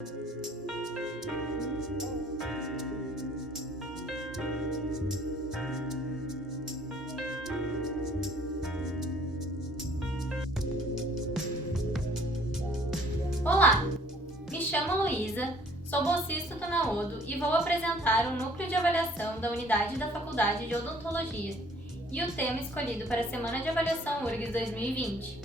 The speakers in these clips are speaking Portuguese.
Olá, me chamo Luísa, sou bolsista do NAODO e vou apresentar o núcleo de avaliação da unidade da Faculdade de Odontologia e o tema escolhido para a Semana de Avaliação URGS 2020.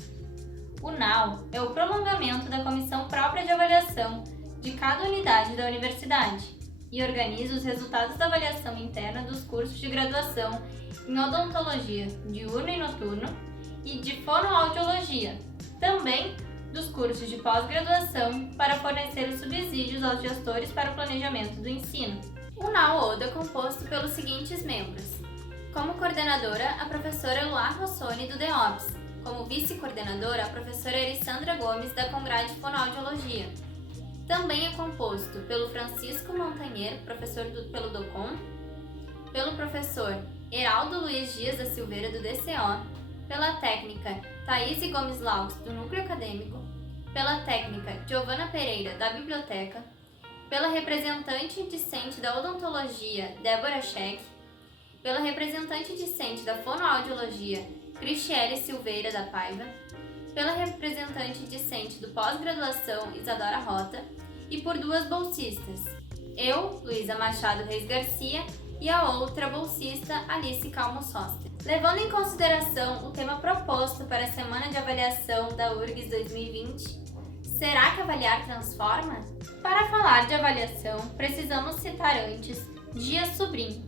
O NAU é o prolongamento da comissão própria de avaliação de cada unidade da universidade e organiza os resultados da avaliação interna dos cursos de graduação em odontologia diurno e noturno e de fonoaudiologia, também dos cursos de pós-graduação para fornecer os subsídios aos gestores para o planejamento do ensino. O NAU-ODO é composto pelos seguintes membros. Como coordenadora, a professora Eloá Rossoni, do DEOPS. Como vice-coordenadora, a professora Erissandra Gomes, da Congrade Fonoaudiologia. Também é composto pelo Francisco Montanher, professor pelo DOCOM, pelo professor Heraldo Luiz Dias da Silveira, do DCO, pela técnica Thaís Gomes Laux, do Núcleo Acadêmico, pela técnica Giovana Pereira, da Biblioteca, pela representante discente da Odontologia, Débora Scheck, pela representante discente da Fonoaudiologia, Cristiele Silveira da Paiva, pela representante discente do pós-graduação, Isadora Rota, e por duas bolsistas, eu, Luísa Machado Reis Garcia, e a outra bolsista, Alice Calmo Soster. Levando em consideração o tema proposto para a Semana de Avaliação da URGS 2020, será que avaliar transforma? Para falar de avaliação, precisamos citar antes Dias Sobrinho.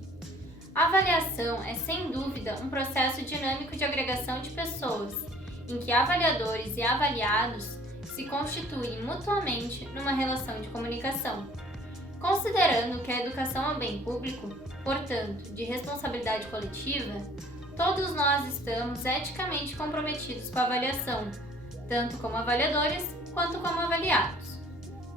A avaliação é, sem dúvida, um processo dinâmico de agregação de pessoas, em que avaliadores e avaliados se constituem mutuamente numa relação de comunicação. Considerando que a educação é um bem público, portanto, de responsabilidade coletiva, todos nós estamos eticamente comprometidos com a avaliação, tanto como avaliadores quanto como avaliados.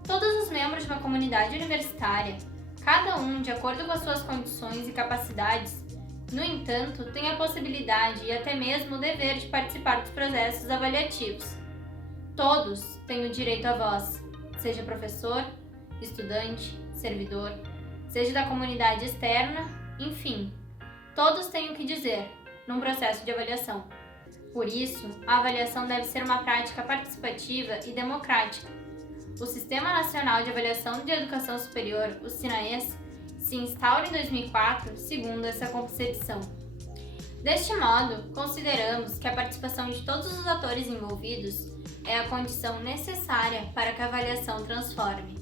Todos os membros de uma comunidade universitária, cada um de acordo com as suas condições e capacidades, no entanto, tem a possibilidade e até mesmo o dever de participar dos processos avaliativos. Todos têm o direito à voz, seja professor, estudante, servidor, seja da comunidade externa, enfim, todos têm o que dizer num processo de avaliação. Por isso, a avaliação deve ser uma prática participativa e democrática. O Sistema Nacional de Avaliação de Educação Superior, o SINAES, se instaura em 2004 segundo essa concepção. Deste modo, consideramos que a participação de todos os atores envolvidos é a condição necessária para que a avaliação transforme.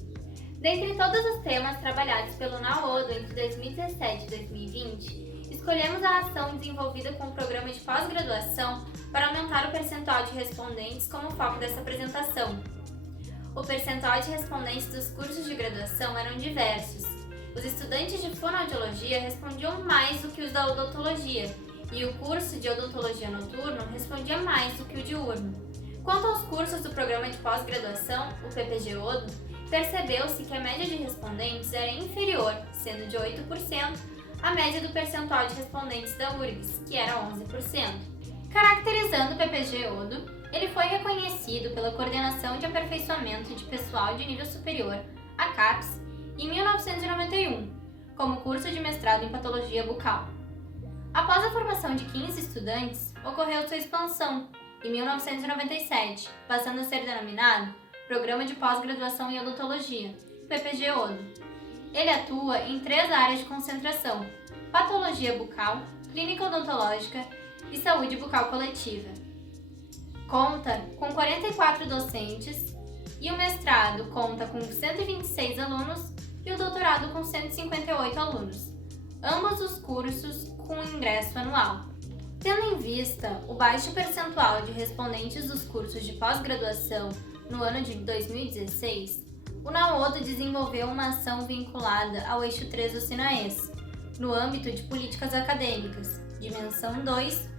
Dentre todos os temas trabalhados pelo NAODO entre 2017 e 2020, escolhemos a ação desenvolvida com o programa de pós-graduação para aumentar o percentual de respondentes como foco dessa apresentação. O percentual de respondentes dos cursos de graduação eram diversos. Os estudantes de fonoaudiologia respondiam mais do que os da odontologia, e o curso de odontologia noturno respondia mais do que o diurno. Quanto aos cursos do programa de pós-graduação, o PPG-ODO, percebeu-se que a média de respondentes era inferior, sendo de 8%, à média do percentual de respondentes da URGS, que era 11%. Caracterizando o PPG-ODO, ele foi reconhecido pela Coordenação de Aperfeiçoamento de Pessoal de Nível Superior, a CAPES, em 1991, como curso de mestrado em Patologia Bucal. Após a formação de 15 estudantes, ocorreu sua expansão, em 1997, passando a ser denominado Programa de Pós-Graduação em Odontologia, PPG-ODO. Ele atua em 3 áreas de concentração: patologia bucal, clínica odontológica e saúde bucal coletiva. Conta com 44 docentes e o mestrado conta com 126 alunos e o doutorado com 158 alunos, ambos os cursos com ingresso anual. Tendo em vista o baixo percentual de respondentes dos cursos de pós-graduação no ano de 2016, o NAODO desenvolveu uma ação vinculada ao eixo 3 do SINAES, no âmbito de políticas acadêmicas, dimensão 2,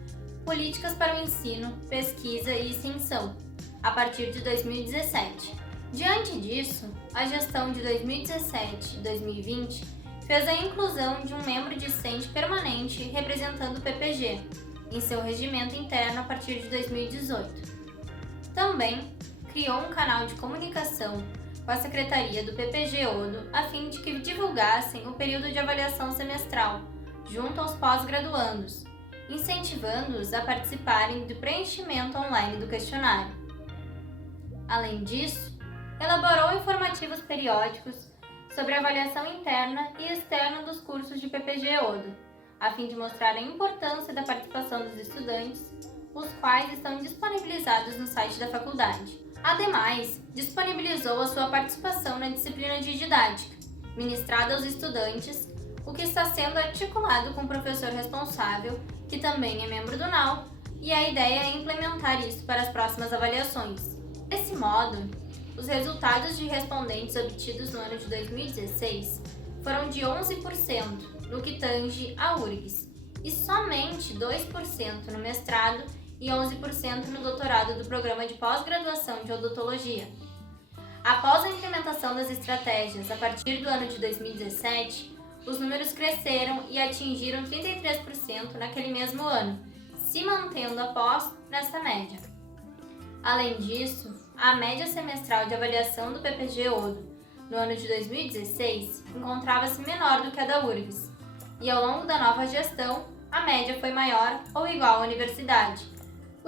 políticas para o ensino, pesquisa e extensão, a partir de 2017. Diante disso, a gestão de 2017-2020 fez a inclusão de um membro discente permanente representando o PPG, em seu regimento interno a partir de 2018. Também criou um canal de comunicação com a secretaria do PPG-ODO a fim de que divulgassem o período de avaliação semestral, junto aos pós-graduandos, incentivando-os a participarem do preenchimento online do questionário. Além disso, elaborou informativos periódicos sobre a avaliação interna e externa dos cursos de PPG-ODO, a fim de mostrar a importância da participação dos estudantes, os quais estão disponibilizados no site da faculdade. Ademais, disponibilizou a sua participação na disciplina de didática, ministrada aos estudantes, o que está sendo articulado com o professor responsável, que também é membro do NAU, e a ideia é implementar isso para as próximas avaliações. Desse modo, os resultados de respondentes obtidos no ano de 2016 foram de 11% no que tange a URGS e somente 2% no mestrado e 11% no doutorado do programa de pós-graduação de odontologia. Após a implementação das estratégias a partir do ano de 2017, os números cresceram e atingiram 33% naquele mesmo ano, se mantendo após nessa média. Além disso, a média semestral de avaliação do PPG-ODO no ano de 2016 encontrava-se menor do que a da URGS, e ao longo da nova gestão, a média foi maior ou igual à universidade.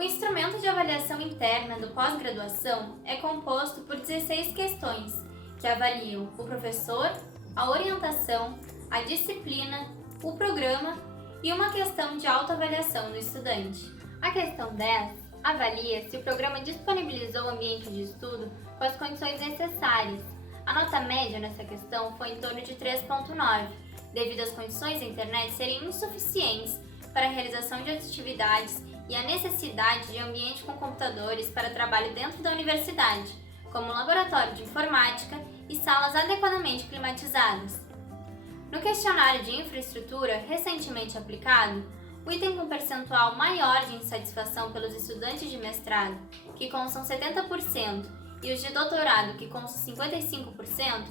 O instrumento de avaliação interna do pós-graduação é composto por 16 questões, que avaliam o professor, a orientação, a disciplina, o programa e uma questão de autoavaliação do estudante. A questão 10 avalia se o programa disponibilizou o ambiente de estudo com as condições necessárias. A nota média nessa questão foi em torno de 3,9, devido às condições da internet serem insuficientes para a realização de atividades e a necessidade de ambiente com computadores para trabalho dentro da universidade, como um laboratório de informática e salas adequadamente climatizadas. No questionário de infraestrutura recentemente aplicado, o item com percentual maior de insatisfação pelos estudantes de mestrado, que constam 70%, e os de doutorado, que constam 55%,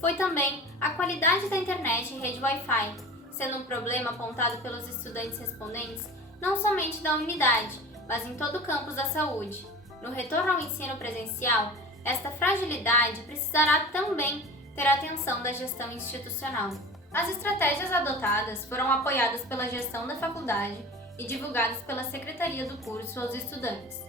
foi também a qualidade da internet e rede Wi-Fi, sendo um problema apontado pelos estudantes respondentes não somente da unidade, mas em todo o campus da saúde. No retorno ao ensino presencial, esta fragilidade precisará também ter a atenção da gestão institucional. As estratégias adotadas foram apoiadas pela gestão da faculdade e divulgadas pela secretaria do curso aos estudantes.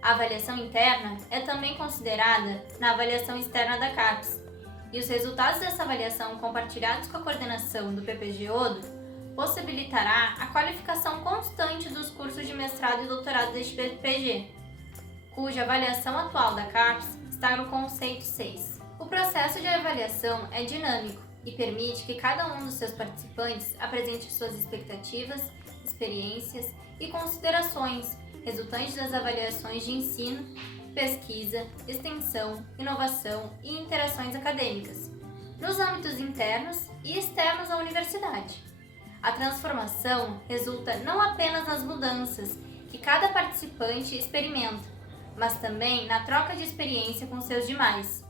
A avaliação interna é também considerada na avaliação externa da CAPES, e os resultados dessa avaliação compartilhados com a coordenação do PPG-ODO possibilitará a qualificação constante dos cursos de mestrado e doutorado deste PPG, cuja avaliação atual da CAPES está no conceito 6. O processo de avaliação é dinâmico e permite que cada um dos seus participantes apresente suas expectativas, experiências e considerações resultantes das avaliações de ensino, pesquisa, extensão, inovação e interações acadêmicas, nos âmbitos internos e externos à universidade. A transformação resulta não apenas nas mudanças que cada participante experimenta, mas também na troca de experiência com seus demais.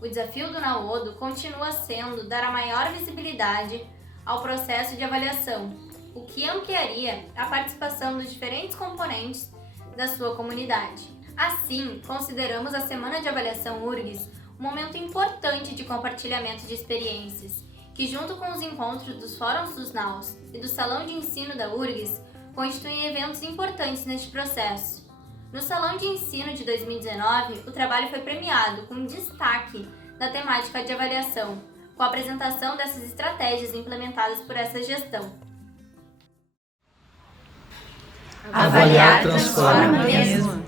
O desafio do NAODO continua sendo dar a maior visibilidade ao processo de avaliação, o que ampliaria a participação dos diferentes componentes da sua comunidade. Assim, consideramos a Semana de Avaliação URGS um momento importante de compartilhamento de experiências, que junto com os encontros dos fóruns dos NAUs e do Salão de Ensino da URGS, constituem eventos importantes neste processo. No Salão de Ensino de 2019, o trabalho foi premiado com destaque na temática de avaliação, com a apresentação dessas estratégias implementadas por essa gestão. Avaliar transforma mesmo.